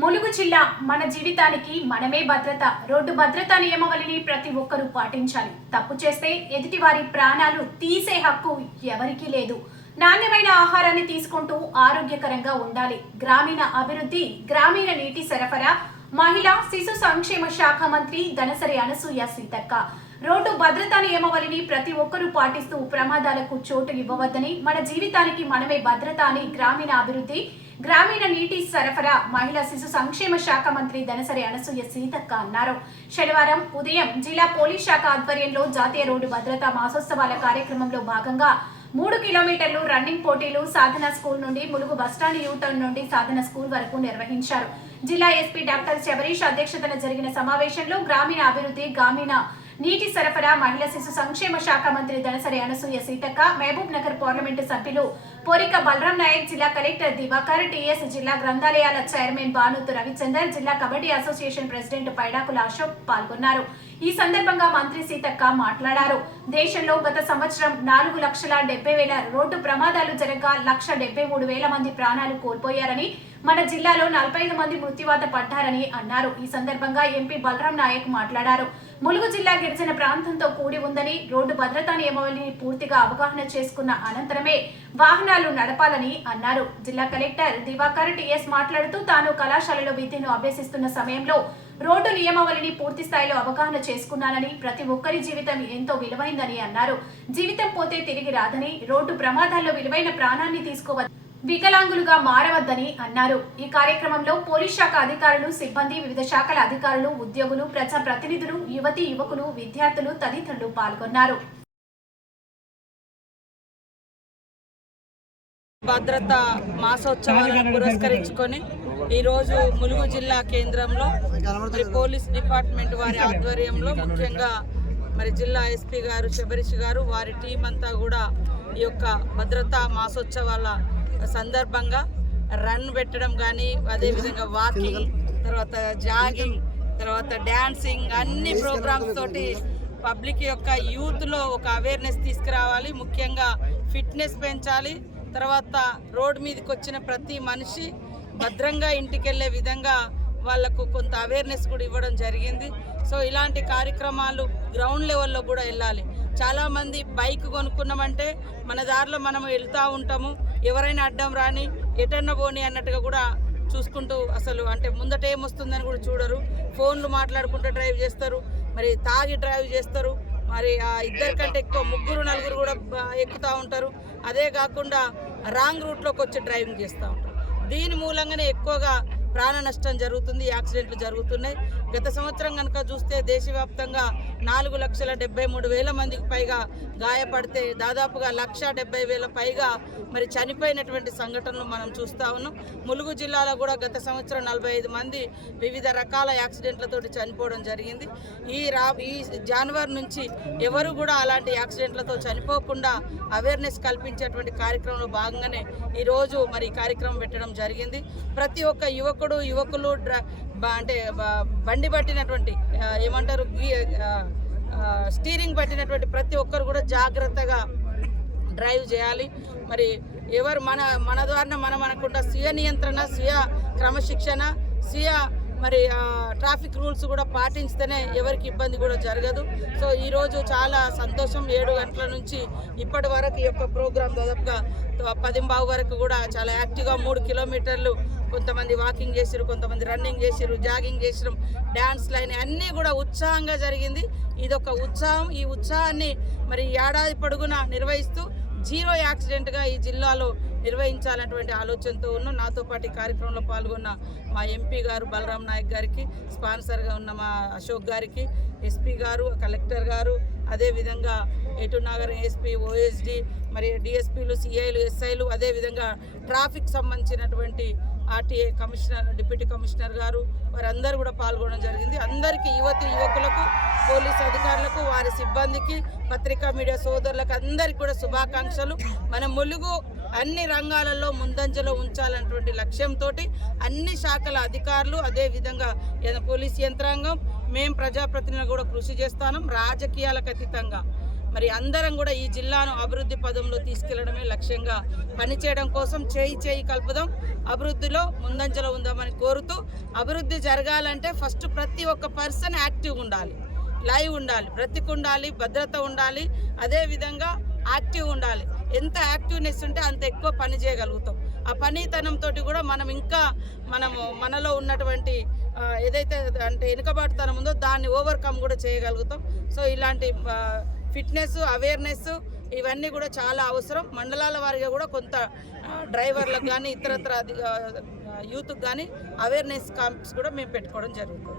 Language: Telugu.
ములుగు జిల్లా మన జీవితానికి మనమే భద్రత. రోడ్డు భద్రతా నియమావళిని ప్రతి ఒక్కరూ పాటించాలి. తప్పు చేస్తే ఎదుటివారి ప్రాణాలు తీసే హక్కు ఎవరికీ లేదు. నాణ్యమైన ఆహారాన్ని తీసుకుంటూ ఆరోగ్యకరంగా ఉండాలి. గ్రామీణ అభివృద్ధి, గ్రామీణ నీటి సరఫరా, మహిళా శిశు సంక్షేమ శాఖ మంత్రి దనసరి అనసూయ సీతక్క. రోడ్డు భద్రతా నియమావళిని ప్రతి ఒక్కరూ పాటిస్తూ ప్రమాదాలకు చోటు ఇవ్వవద్దని, మన జీవితానికి మనమే భద్రత అని గ్రామీణ అభివృద్ధి, గ్రామీణ నీటి సరఫరా, మహిళా శిశు సంక్షేమ శాఖ మంత్రి దనసరి అనసూయ సీతక్క అన్నారు. శనివారం ఉదయం జిల్లా పోలీస్ శాఖ ఆధ్వర్యంలో జాతీయ రోడ్డు భద్రతా మాసోత్సవాల కార్యక్రమంలో భాగంగా 3 కిలోమీటర్లు రన్నింగ్ పోటీలు సాధన స్కూల్ నుండి ములుగు బస్టాండ్ యూటర్న్ నుండి సాధన స్కూల్ వరకు నిర్వహించారు. జిల్లా ఎస్పీ డాక్టర్ శబరీష్ అధ్యక్షతన జరిగిన సమావేశంలో గ్రామీణ అభివృద్ధి, గ్రామీణ నీటి సరఫరా, మహిళా శిశు సంక్షేమ శాఖ మంత్రి దనసరి అనసూయ సీతక్క, మహబూబ్ నగర్ పార్లమెంటు సభ్యులు పోరిక బలరాం నాయక్, జిల్లా కలెక్టర్ దివాకర్ టీఎస్, జిల్లా గ్రంథాలయాల చైర్మన్ బానూతు రవిచందర్, జిల్లా కబడ్డీ అసోసియేషన్ ప్రెసిడెంట్ పైడాకుల అశోక్ పాల్గొన్నారు. ఈ సందర్భంగా మంత్రి సీతక్క మాట్లాడారు. దేశంలో గత సంవత్సరం 4,70,000 రోడ్డు ప్రమాదాలు జరగగా 1,73,000 మంది ప్రాణాలు కోల్పోయారని, మన జిల్లాలో 45 మంది మృత్యువాత పడ్డారని అన్నారు. ఈ సందర్భంగా ఎంపీ బలరాం నాయక్ మాట్లాడారు. ములుగు జిల్లా గిరిజన ప్రాంతంతో కూడి ఉందని, రోడ్డు భద్రతా నియమావళిని పూర్తిగా అవగాహన చేసుకున్న అనంతరమే వాహనాలు నడపాలని అన్నారు. జిల్లా కలెక్టర్ దివాకర్ టీఎస్ మాట్లాడుతూ తాను కళాశాలలో విద్యను అభ్యసిస్తున్న సమయంలో రోడ్డు నియమావళిని పూర్తి స్థాయిలో అవగాహన చేసుకున్నానని, ప్రతి ఒక్కరి జీవితం ఎంతో విలువైందని అన్నారు. జీవితం పోతే తిరిగి రాదని, రోడ్డు ప్రమాదాల్లో విలువైన ప్రాణాన్ని తీసుకోవద్దు, వికలాంగులుగా మారవద్దని అన్నారు. ఈ కార్యక్రమంలో పోలీస్ శాఖ అధికారులు, సిబ్బంది, వివిధ శాఖల అధికారులు, ఉద్యోగులు, ప్రజా ప్రతినిధులు, యువతీ యువకులు, విద్యార్థులు తదితరులు పాల్గొన్నారు. భద్రతా మాసోత్సవాలను పురస్కరించుకొని ఈరోజు ములుగు జిల్లా కేంద్రంలో పోలీస్ డిపార్ట్మెంట్ వారి ఆధ్వర్యంలో ముఖ్యంగా జిల్లా ఎస్పీ గారు శబరీష్ గారు వారి టీం అంతా కూడా ఈ యొక్క భద్రతా మాసోత్సవాల సందర్భంగా రన్ పెట్టడం కానీ, అదేవిధంగా వాకింగ్, తర్వాత జాగింగ్, తర్వాత డాన్సింగ్, అన్ని ప్రోగ్రామ్స్ తోటి పబ్లిక్ యొక్క యూత్లో ఒక అవేర్నెస్ తీసుకురావాలి. ముఖ్యంగా ఫిట్నెస్ పెంచాలి. తర్వాత రోడ్ మీదకి వచ్చిన ప్రతి మనిషి భద్రంగా ఇంటికి వెళ్ళే విధంగా వాళ్లకు కొంత అవేర్నెస్ కూడా ఇవ్వడం జరిగింది. సో ఇలాంటి కార్యక్రమాలు గ్రౌండ్ లెవెల్లో కూడా వెళ్ళాలి. చాలామంది బైక్ కొనుక్కున్నామంటే మన దారిలో మనం వెళ్తూ ఉంటాము, ఎవరైనా అడ్డం రాని ఎటన్నా పోని అన్నట్టుగా కూడా చూసుకుంటూ అసలు అంటే ముందట ఏమొస్తుందని కూడా చూడరు. ఫోన్లు మాట్లాడుకుంటూ డ్రైవ్ చేస్తారు, మరి తాగి డ్రైవ్ చేస్తారు, మరి ఇద్దరికంటే ఎక్కువ 3-4 కూడా ఎక్కుతూ ఉంటారు. అదే కాకుండా రాంగ్ రూట్లోకి వచ్చి డ్రైవింగ్ చేస్తూ ఉంటారు. దీని మూలంగానే ఎక్కువగా ప్రాణ నష్టం జరుగుతుంది, యాక్సిడెంట్లు జరుగుతున్నాయి. గత సంవత్సరం కనుక చూస్తే దేశవ్యాప్తంగా 4,73,000 మందికి పైగా గాయపడితే దాదాపుగా 1,70,000 పైగా చనిపోయినటువంటి సంఘటనలు మనం చూస్తూ ఉన్నాం. ములుగు జిల్లాలో కూడా గత సంవత్సరం 45 మంది వివిధ రకాల యాక్సిడెంట్లతోటి చనిపోవడం జరిగింది. ఈ జనవరి నుంచి ఎవరు కూడా అలాంటి యాక్సిడెంట్లతో చనిపోకుండా అవేర్నెస్ కల్పించేటువంటి కార్యక్రమంలో భాగంగానే ఈరోజు కార్యక్రమం పెట్టడం జరిగింది. ప్రతి ఒక్క యువకులు అంటే బండి పట్టినటువంటి ఏమంటారు స్టీరింగ్ పట్టినటువంటి ప్రతి ఒక్కరు కూడా జాగ్రత్తగా డ్రైవ్ చేయాలి. ఎవరు మన ద్వారా మనం అనుకుంటా స్వీయ నియంత్రణ, స్వీయ క్రమశిక్షణ, స్వీయ ట్రాఫిక్ రూల్స్ కూడా పాటించితేనే ఎవరికి ఇబ్బంది కూడా జరగదు. సో ఈరోజు చాలా సంతోషం. 7 గంటల నుంచి ఇప్పటి వరకు ఈ యొక్క ప్రోగ్రాం దాదాపుగా 10:15 వరకు కూడా చాలా యాక్టివ్గా 3 కిలోమీటర్లు కొంతమంది వాకింగ్ చేసిరు, కొంతమంది రన్నింగ్ చేసిరు, జాగింగ్ చేసిరు, డ్యాన్స్ లైన్ అన్నీ కూడా ఉత్సాహంగా జరిగింది. ఇదొక ఉత్సాహం. ఈ ఉత్సాహాన్ని ఏడాది పొడుగునా నిర్వహిస్తూ 0 యాక్సిడెంట్గా ఈ జిల్లాలో నిర్వహించాలన్నటువంటి ఆలోచనతో ఉన్నాం. నాతో పాటు ఈ కార్యక్రమంలో పాల్గొన్న మా ఎంపీ గారు బలరాం నాయక్ గారికి, స్పాన్సర్గా ఉన్న మా అశోక్ గారికి, ఎస్పీ గారు, కలెక్టర్ గారు, అదేవిధంగా ఏటూరు నగర్ ఎస్పీ, ఓఎస్డి, డిఎస్పీలు, సిఐలు, ఎస్ఐలు, అదేవిధంగా ట్రాఫిక్ సంబంధించినటువంటి ఆర్టీఏ కమిషనర్, డిప్యూటీ కమిషనర్ గారు వారందరూ కూడా పాల్గొనడం జరిగింది. అందరికీ యువకులకు, పోలీసు అధికారులకు, వారి సిబ్బందికి, పత్రికా మీడియా సోదరులకు అందరికీ కూడా శుభాకాంక్షలు. మన ములుగు అన్ని రంగాలలో ముందంజలో ఉంచాలన్నటువంటి లక్ష్యంతో అన్ని శాఖల అధికారులు, అదేవిధంగా పోలీస్ యంత్రాంగం, మేము ప్రజాప్రతినిధులు కూడా కృషి చేస్తాం. రాజకీయాలకు అతీతంగా మరి అందరం కూడా ఈ జిల్లాను అభివృద్ధి పదంలో తీసుకెళ్లడమే లక్ష్యంగా పనిచేయడం కోసం చేయి కలుపుదాం, అభివృద్ధిలో ముందంజలో ఉందామని కోరుతూ, అభివృద్ధి జరగాలంటే ఫస్ట్ ప్రతి ఒక్క పర్సన్ యాక్టివ్గా ఉండాలి, లైవ్ ఉండాలి, బ్రతికి ఉండాలి, భద్రత ఉండాలి, అదేవిధంగా యాక్టివ్ ఉండాలి. ఎంత యాక్టివ్నెస్ ఉంటే అంత ఎక్కువ పని చేయగలుగుతాం. ఆ పనితనంతో కూడా మనం ఇంకా మనలో ఉన్నటువంటి ఏదైతే అంటే వెనుకబాటుతనం ఉందో దాన్ని ఓవర్కమ్ కూడా చేయగలుగుతాం. సో ఇలాంటి ఫిట్నెస్, అవేర్నెస్ ఇవన్నీ కూడా చాలా అవసరం. మండలాల వారిగా కూడా కొంత డ్రైవర్లకు కానీ ఇతరత్ర యూత్కి కానీ అవేర్నెస్ క్యాంప్స్ కూడా మేము పెట్టుకోవడం జరుగుతుంది.